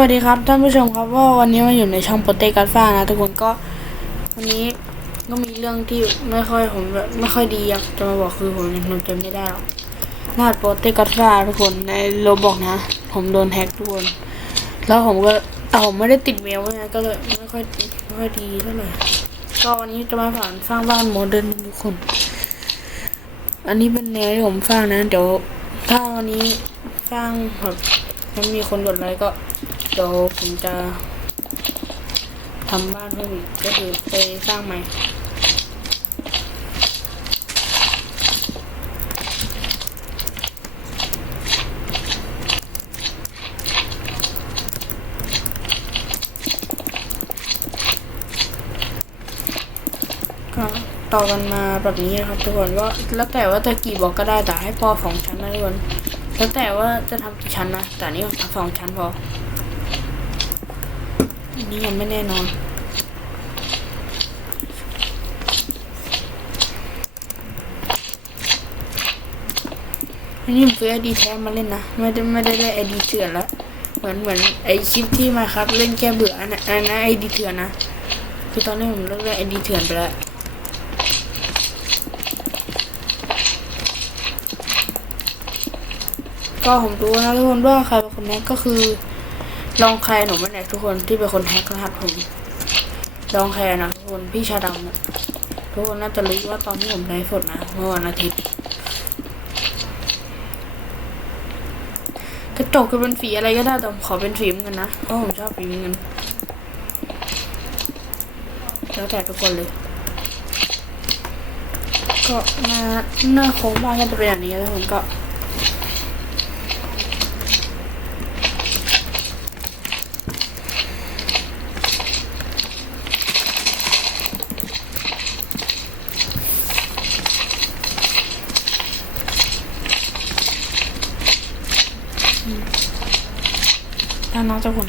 วัสดีครับท่านผู้ชมครับว่าวันนี้มาอยู่ในช่องโปเตกัสฟ้านะทุกคนก็วันนี้ก็มีเรื่องที่ไม่ค่อยผมแบบไม่ค่อยดีอยากจะมาบอกคือผมยังจำไม่ได้หรอกรหัสโปเตกัสฟ้าทุกคนในโรบอกนะ ผมโดนแฮกทุกคนแล้วผมก็แต่ผมไม่ได้ติดเมลไว้นะก็เลยไม่ค่อยไม่ค่อยดีเท่าไหร่ก็วันนี้จะมาสอนสร้างบ้านโมเดิร์นทุกคน อันนี้เป็นแนวที่ผมสร้างนะเดี๋ยวถ้าวันนี้สร้างแบบมันมีคนกดไลค์ก็ เดี๋ยวผมจะทำบ้านเพิ่มอีกก็คือไปสร้างใหม่ก็ต่อกันมาแบบนี้นะครับทุกคนก็แล้วแต่ว่าจะกี่บล็อกก็ได้แต่ให้พอสองชั้นนะทุกคนแล้วแต่ว่าจะทำกี่ชั้นนะแต่นี้ทำสองชั้นพอ อันนี้ยังไม่แน่นอนอันนี้ผมซื้อไอดีแท้มาเล่นนะ ไม่ได้ไม่ได้ได้ไอดีเถื่อนแล้วเหมือนเหมือนไอคลิปที่มาครับ เล่นแก้เบื่ออันนั้นอันนั้นไอดีเถื่อนนะคือตอนนี้ผมเลิกเล่นไอดีเถื่อนไปแล้วก็ผมรู้นะทุกคนว่าใครเป็นคนแฮกก็คือ ลองใคร์หนูมันแหละทุกคนที่เป็นคนแฮกรหัสผมลองใคร์นะทุกคนพี่ชาดำนะทุกคนน่าจะรู้ว่าตอนที่ผมไลฟ์สดนะเมื่อวันอาทิตย์กระจกจะเป็นสีอะไรก็ได้แต่ผมขอเป็นสีเงินนะเพราะผมชอบสีเงินแล้วแต่ทุกคนเลย ก็หน้าหน้าโค้งบ้านก็จะเป็นอย่างนี้แล้วผมก็ ด้า นนอกจะหุ่น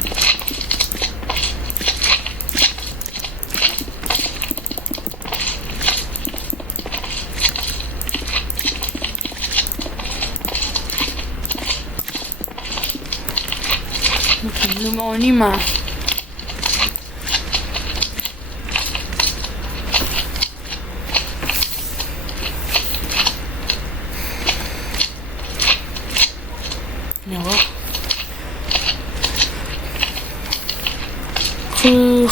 ผมลืมเอาอันนี่มา เดี๋ยวว่า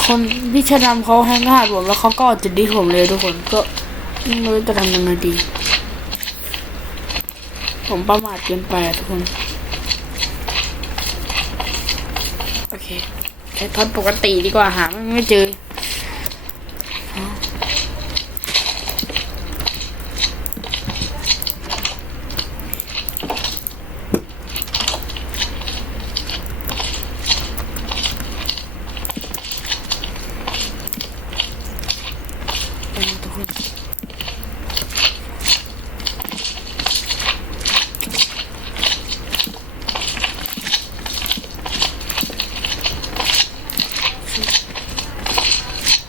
คนพี่ชาดำเขาแฮงรหัสผมแล้วเขาก็จะดิสผมเลยทุกคนก็ไม่รู้จะทำยังไงดี ผมประมาทเกินไปทุกคน โอเคใช้พัดปกติดีกว่าหาไม่เจอไปนะทุกคน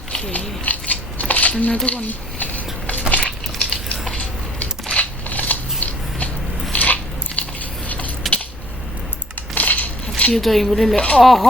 โอเคนั่นนะทุกคน คิวตัวเองไปเรื่อยๆโอ้โห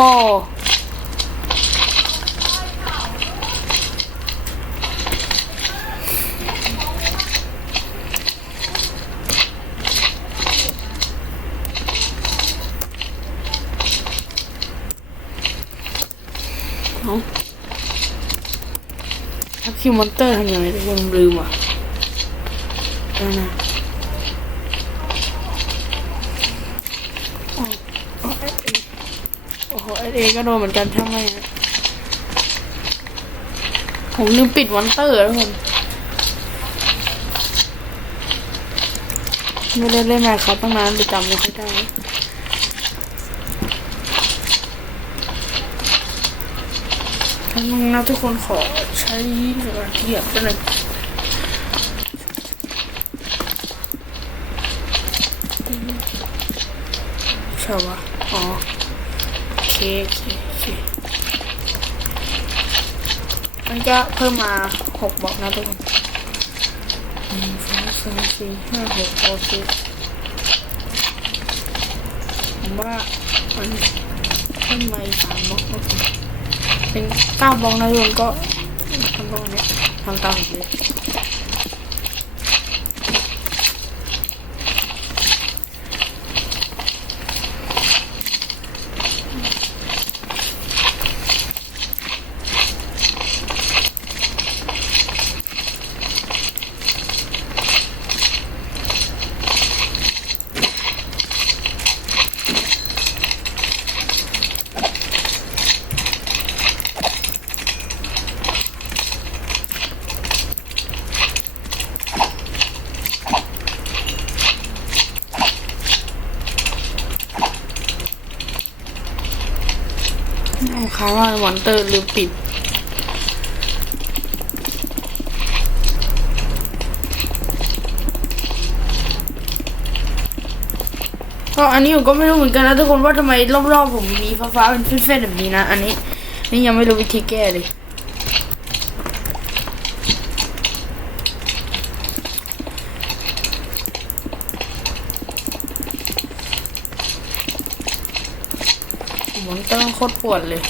คิวมอนเตอร์ทำยังไงทุกคนลืมอะนั่นนะโอ้โอ้เอ๊ะโอ้โห เอเอก็โดนเหมือนกันช่างไม่นะผมลืมปิดมอนเตอร์แล้วทุกคนไม่ได้เล่นมาครับตั้งนานไปจำไม่ค่อยได้ทั้งนึงนะทุกคนขอใช้สมาธิแบบเป็นงใช่ปะอ๋อ เคโอเคโอเคมันก็เพิ่มมาหกบล็อกนะทุกคนหนึ่งสองสามสี่ห้าหกโอเคผมว่ามันขึ้นมาสามบล็อกโอเคเป็นเก้าบล็อกนะทุกคนก็ทำบล็อกเนี้ยทำตามผมเลย รายว่ามอนเตอร์ลืมปิด ก็อันนี้ผมก็ไม่รู้เหมือนกันนะทุกคนว่าทำไมรอบๆผมมีฟ้าๆเป็นเฟ้นๆแบบนี้นะ อันนี้นี่ยังไม่รู้วิธีแก้เลยมอนเตอร์โคตรปวดเลย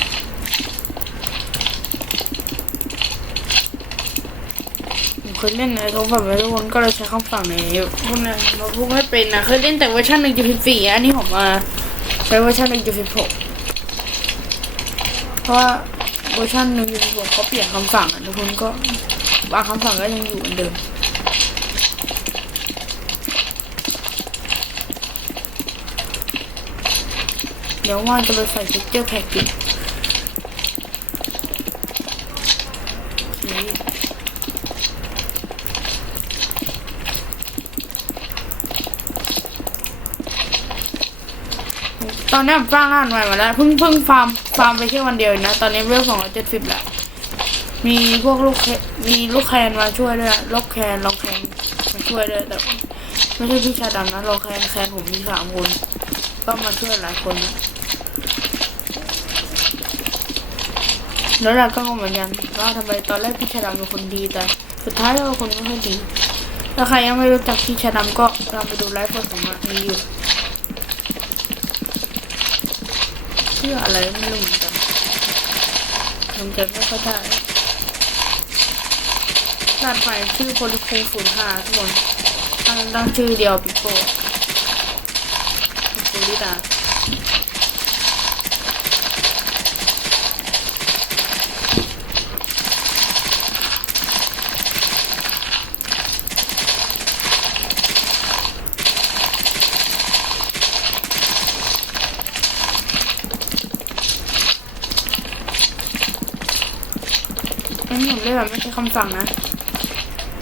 ผมเค ยเล่นในโทรศัพท์ไว้ทุกคนก็เลยใช้คำสั่งในพวกนั้นมาพูดไม่เป็นนะเคยเล่นแต่เวอร์ชันหนึ่งจุดสิบสี่อันนี้ผมมาใช้เวอร์ชันหนึ่งจุดสิบหกเพราะว่าเวอร์ชันหนึ่งจุดหกเขาเปลี่ยนคำสั่งอะทุกคนก็บางคำสั่งก็ยังอยู่เหมือนเดิมเดี๋ยวว่าจะไปใส่เท็กเจอร์แพ็กอีกอเคต อนนี้ผมสร้างร้านใหม่มาแล้วเพิ่งเพิ่งฟาร์มฟาร์มไปแค่วันเดียวเองนะ ตอนนี้เวลสองร้อยเจ็ดสิบแล้ว มีพวกลูกแคนมีลูกแคนมาช่วยด้วยลูกแคนล็อกแคนมาช่วยด้วยแต่ไม่ใช่พี่ชาดำนะล็อกแคนแคนผมมีสามคนก็มาช่วยหลายคนนะแล้วเราก็งงเหมือนกันว่าทำไมตอนแรกพี่ชาดำเป็นคนดีแต่ สุดท้ายเราคนไม่ค่อยดีถ้าใครยังไม่รู้จักพี่ชาดำก็ลองไปดูไลฟ์สดของมันมีอยู่ ชื่ออะไรไม่รู้เหมือนกันผมจะไม่เข้าใจด้านฝ่ายชื่อโพลิคูศูนย์ห้าทุกคนตั้งตั้งชื่อเดียวปิโป้ปิโป้ลิดา อันนี้ผมเล่นแบบไม่ใช้คำสั่งนะ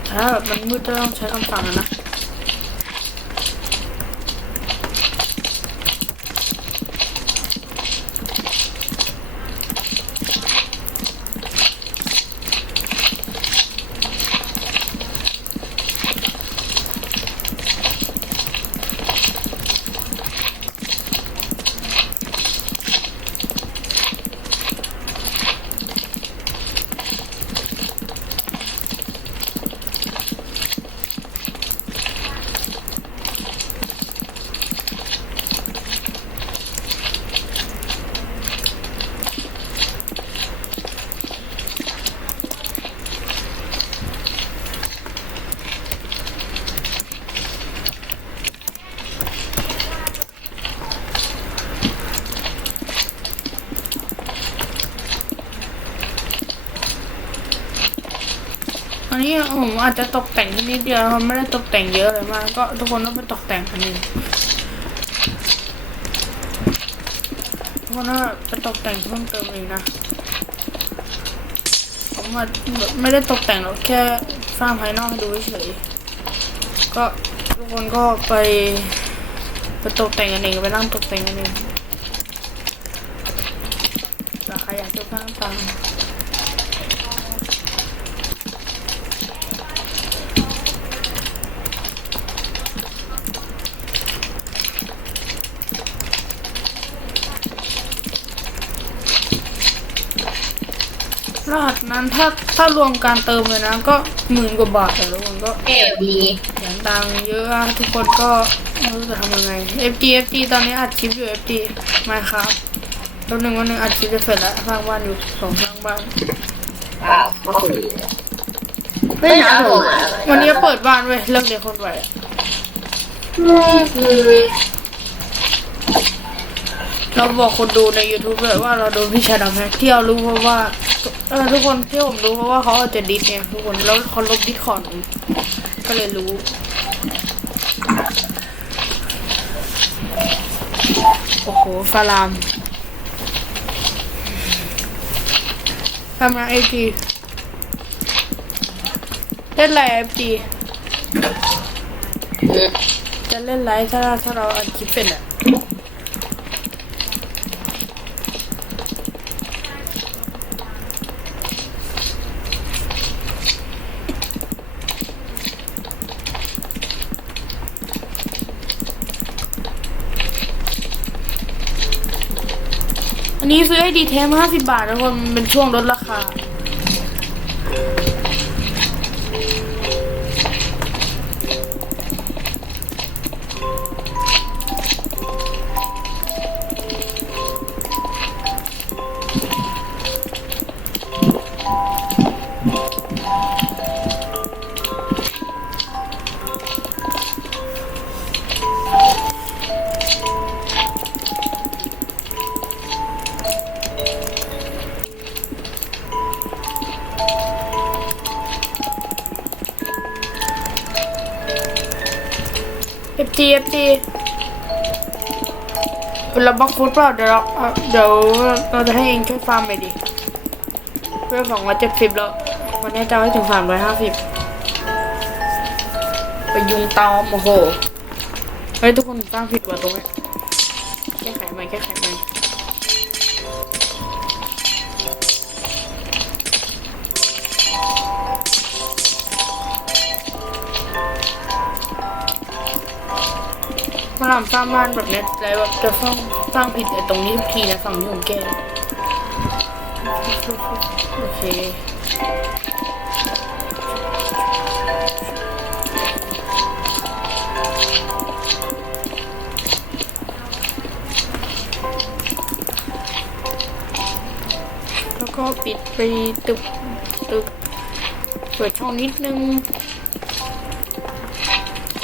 ถ้าแบบมันมืดก็ต้องใช้คำสั่งนะ ผมอาจจะตกแต่งนิดเดียวไม่ได้ตกแต่งเยอะเลยมากก็ทุกคนต้องไปตกแต่งกันเองทุกคนต้องไปตกแต่งเพิ่มเติมเองนะผมอาจไม่ได้ตกแต่งหรอกแค่สร้างภายนอกให้ดูเฉยๆก็ทุกคนก็ไปไปตกแต่งกันเองไปนั่งตกแต่งกันเองแต่ใครอยากจะสร้างตา รหัสนั้นถ้าถ้ารวมการเติมเลยนะ ก็หมื่นกว่าบาทแต่ละคนก็เอ๋ดีเสียงดังเยอะอะทุกคนก็ไม่รู้จะทำยังไง FD FD ตอนนี้อัดคลิปอยู่ FD มาครับตัวหนึ่งวันหนึ่งอัดคลิปจะเสร็จแล้วสร้างบ้านอยู่สองสร้างบ้านอ้าวก็คุยไม่หาผมวันนี้เปิดบ้านเว้ยเลิกเด็กคนไหวอะคือเราบอกคนดูใน YouTube เลยว่าเราโดนพี่ชายดำแฮกที่เรารู้เพราะว่า เออทุกคนที่ผมรู้เพราะว่าเขาอาจจะดิสเนี่ยทุกคนแล้วเขาลบดิสคอร์ดผมก็เลยรู้โอ้โหฟารามทำงานเอจีเล่นอะไรเอจีจะเล่นไรถ้าถ้าเราอัดคลิปเป็นอะ อันนี้ซื้อให้ดีเทมห้าสิบบาทนะคน เป็นช่วงลดราคา ดีดีเราบังฟุตเปล่าเดี๋ยวเราเดี๋ยวเราจะให้เองช่วยฟาร์มไปดิเพื่อสองร้อยเจ็ดสิบแล้ววันนี้จะให้ถึงสามร้อยห้าสิบไปยุงตอมโอ้โหเฮ้ยทุกคนตั้งผิดว่ะตรงนี้แก้ไขใหม่แก้ไขใหม่ มาลามสร้างบ้านแบบนี้แล้วแบบจะสร้างสร้างผิดไอ้ตรงนี้ทุกทีนะฝั่งที่ผมแก้โอเคแล้วก็ปิดไปตึกตึกเปิดช่องนิดนึง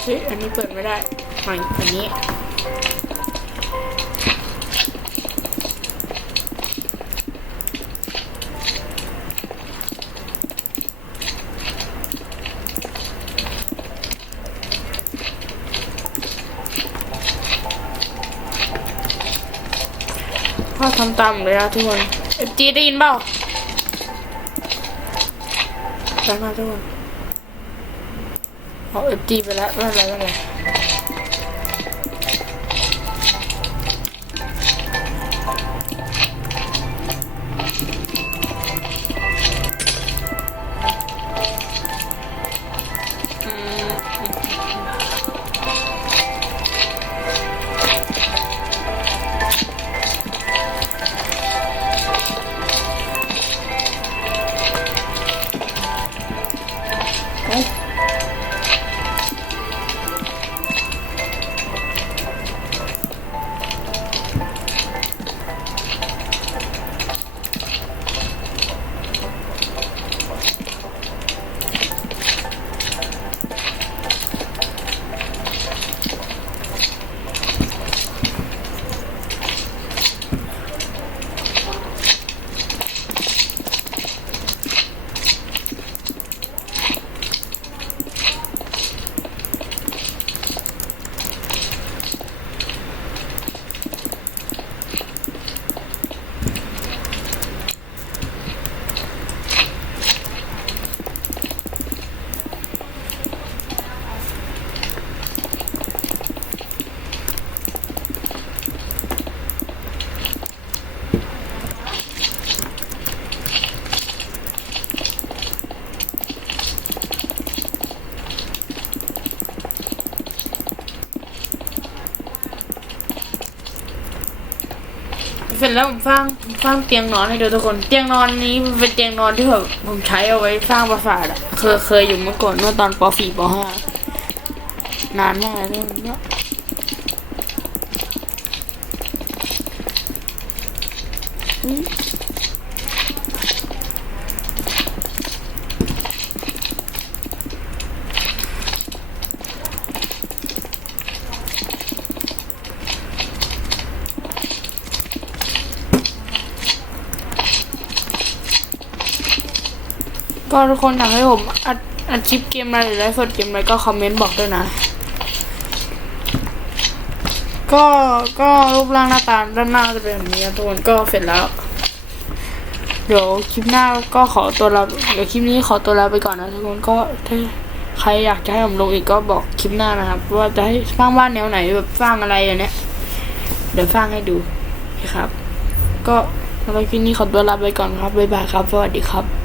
เฮ้ยอันนี้เปิดไม่ได้ หอยอันนี้พ่อทำตามเลยนะทุกคนเอฟจีได้ยินเปล่าไปมาทุกคนเอาเอฟจีไปแล้วไม่เป็นไรไม่เป็นไร จแล้วผมสร้างสร้างเตียงนอนให้ดูทุกคน เตียงนอนนี้มันเป็นเตียงนอนที่แบบผมใช้เอาไว้สร้างปราสาทอะเคยเคยอยู่เมื่อก่อนเมื่อตอนป .4 ป .5 นานมากแล้วเนี่ยอืม ทุกคนอยากให้ผมอัดอัดคลิปเกมอะไรหรือไลฟ์สดเกมอะไรก็คอมเมนต์บอกด้วยนะ ก็ก็รูปร่างหน้าตาด้านหน้าจะเป็นแบบนี้นะทุกคนก็เสร็จแล้ว เดี๋ยวคลิปหน้าก็ขอตัวลาเดี๋ยวคลิปนี้ขอตัวลาไปก่อนนะทุกคนก็ถ้าใครอยากจะให้ผมลงอีกก็บอกคลิปหน้านะครับ ว่าจะให้สร้างบ้านแนวไหนแบบสร้างอะไรอย่างเนี้ยเดี๋ยวสร้างให้ดูนะครับ ก็สำหรับคลิปนี้ขอตัวลาไปก่อนครับบ๊ายบายครับสวัสดีครับ